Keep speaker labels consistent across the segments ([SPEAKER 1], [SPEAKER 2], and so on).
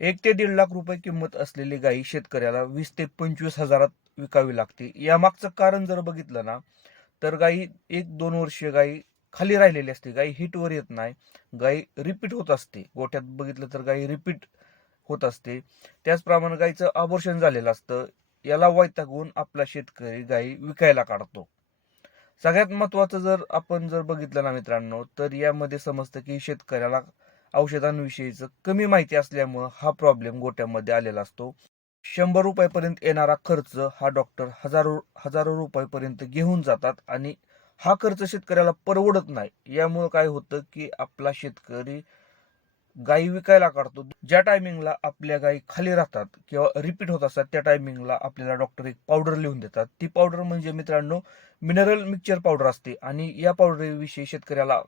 [SPEAKER 1] एक ते दीड लाख रुपये किंमत असलेली गाई शेतकऱ्याला वीस ते पंचवीस हजारात विकावी लागते. यामागचं कारण जर बघितलं ना तर गाई एक दोन वर्षीय गाई खाली राहिलेली असते. गाई हिटवर येत नाही. गाई रिपीट होत असते. गोठ्यात बघितलं तर गाई रिपीट होत असते. त्याचप्रमाणे गाईचं आबोर्शन झालेलं असतं. याला वैतागून आपला शेतकरी गाई विकायला काढतो. सगळ्यात महत्वाचं जर आपण जर बघितलं ना मित्रांनो तर यामध्ये समजतं की शेतकऱ्याला औषधांविषयीचं कमी माहिती असल्यामुळं हा प्रॉब्लेम गोट्यामध्ये आलेला असतो. शंभर रुपयापर्यंत येणारा खर्च हा डॉक्टर हजारो हजारो रुपयापर्यंत घेऊन जातात आणि हा खर्च शेतकऱ्याला परवडत नाही. यामुळं काय होतं की आपला शेतकरी गायी विकायला काढतो. ज्या टायमिंगला आपल्या गायी खाली राहतात किंवा रिपीट होत असतात त्या टायमिंगला आपल्याला डॉक्टर एक पावडर लिहून देतात. ती पावडर म्हणजे मित्रांनो मिनरल मिक्सचर पावडर असते आणि या पावडरविषयी शेतकऱ्याला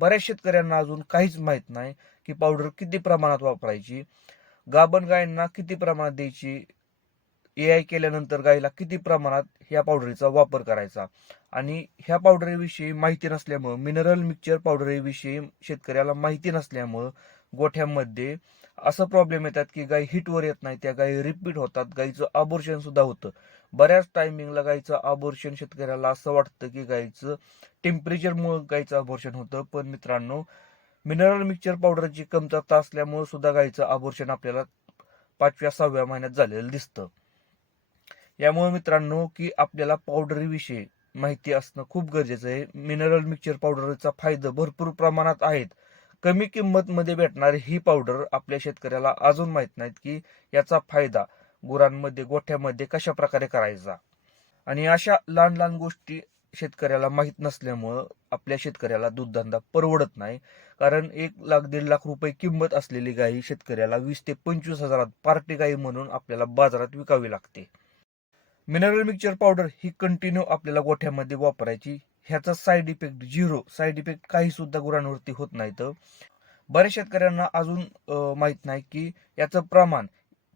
[SPEAKER 1] बऱ्याच शेतकऱ्यांना अजून काहीच माहीत नाही की पावडर किती प्रमाणात वापरायची गाभण गायींना किती प्रमाणात द्यायची ए आय केल्यानंतर गायीला किती प्रमाणात ह्या पावडरीचा वापर करायचा. आणि ह्या पावडरीविषयी माहिती नसल्यामुळं मिनरल मिक्सचर पावडरीविषयी शेतकऱ्याला माहिती नसल्यामुळं गोठ्यांमध्ये असं प्रॉब्लेम येतात की गाय हिटवर येत नाही त्या गाई रिपीट होतात. गाईचं आबोर्शन सुद्धा होतं. बऱ्याच टायमिंगला गायीचं आबोर्शन शेतकऱ्याला असं वाटतं की गायीचं टेम्परेचरमुळे गायीचं आबोर्शन होतं. पण मित्रांनो मिनरल मिक्सचर पावडरची कमतरता असल्यामुळे सुद्धा गायीचं आबोर्शन आपल्याला पाचव्या सहाव्या महिन्यात झालेलं दिसतं. यामुळे मित्रांनो की आपल्याला पावडरीविषयी माहिती असणं खूप गरजेचं आहे. मिनरल मिक्सचर पावडरचा फायदा भरपूर प्रमाणात आहेत. कमी किंमत मध्ये भेटणारी ही पावडर आपल्या शेतकऱ्याला अजून माहीत नाहीत की याचा फायदा गुरांमध्ये गोठ्यामध्ये कशा प्रकारे करायचा. आणि अशा लहान लहान गोष्टी शेतकऱ्याला माहीत नसल्यामुळं आपल्या शेतकऱ्याला दूधधंदा परवडत नाही. कारण एक लाख दीड लाख रुपये किंमत असलेली गाई शेतकऱ्याला वीस ते पंचवीस हजारात पार्टी गाई म्हणून आपल्याला बाजारात विकावी लागते. मिनरल मिक्सचर पावडर ही कंटिन्यू आपल्याला गोठ्यामध्ये वापरायची ह्याचा side effect zero side effect काही सुद्धा गुरांवरती होत नाहीत बऱ्याच शेतकऱ्यांना अजून माहीत नाही की याचं प्रमाण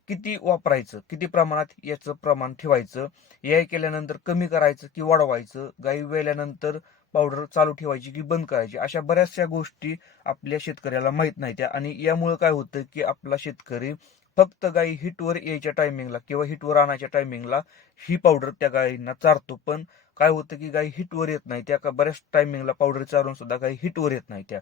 [SPEAKER 1] किती वापरायचं किती प्रमाणात याचं प्रमाण ठेवायचं. ए केल्यानंतर कमी करायचं की वाढवायचं. गाई वेल्यानंतर पावडर चालू ठेवायची की बंद करायची. अशा बऱ्याचशा गोष्टी आपल्या शेतकऱ्याला माहीत नाही त्या आणि यामुळे काय होतं की आपला शेतकरी फक्त गाई हिटवर यायच्या टायमिंगला किंवा हिटवर आणायच्या टायमिंगला ही पावडर त्या गायींना चारतो. पण काय होतं की गाई हिटवर येत नाही त्या का बऱ्याच टायमिंगला पावडर चारून सुद्धा गाई हिटवर येत नाही त्या.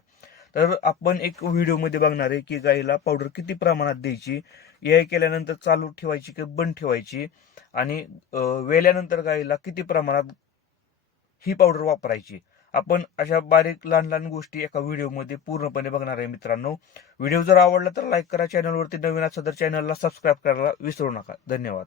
[SPEAKER 1] तर आपण एक व्हिडिओमध्ये बघणार आहे की गाईला पावडर किती प्रमाणात द्यायची ए केल्यानंतर चालू ठेवायची की बंद ठेवायची आणि वेल्यानंतर गाईला किती प्रमाणात ही पावडर वापरायची. आपण अशा बारीक लहान लहान गोष्टी एका व्हिडिओमध्ये पूर्णपणे बघणार आहे मित्रांनो. व्हिडिओ जर आवडला तर लाईक करा चॅनलवरती नवीन असेल तर चॅनलला सबस्क्राईब करायला विसरू नका. धन्यवाद.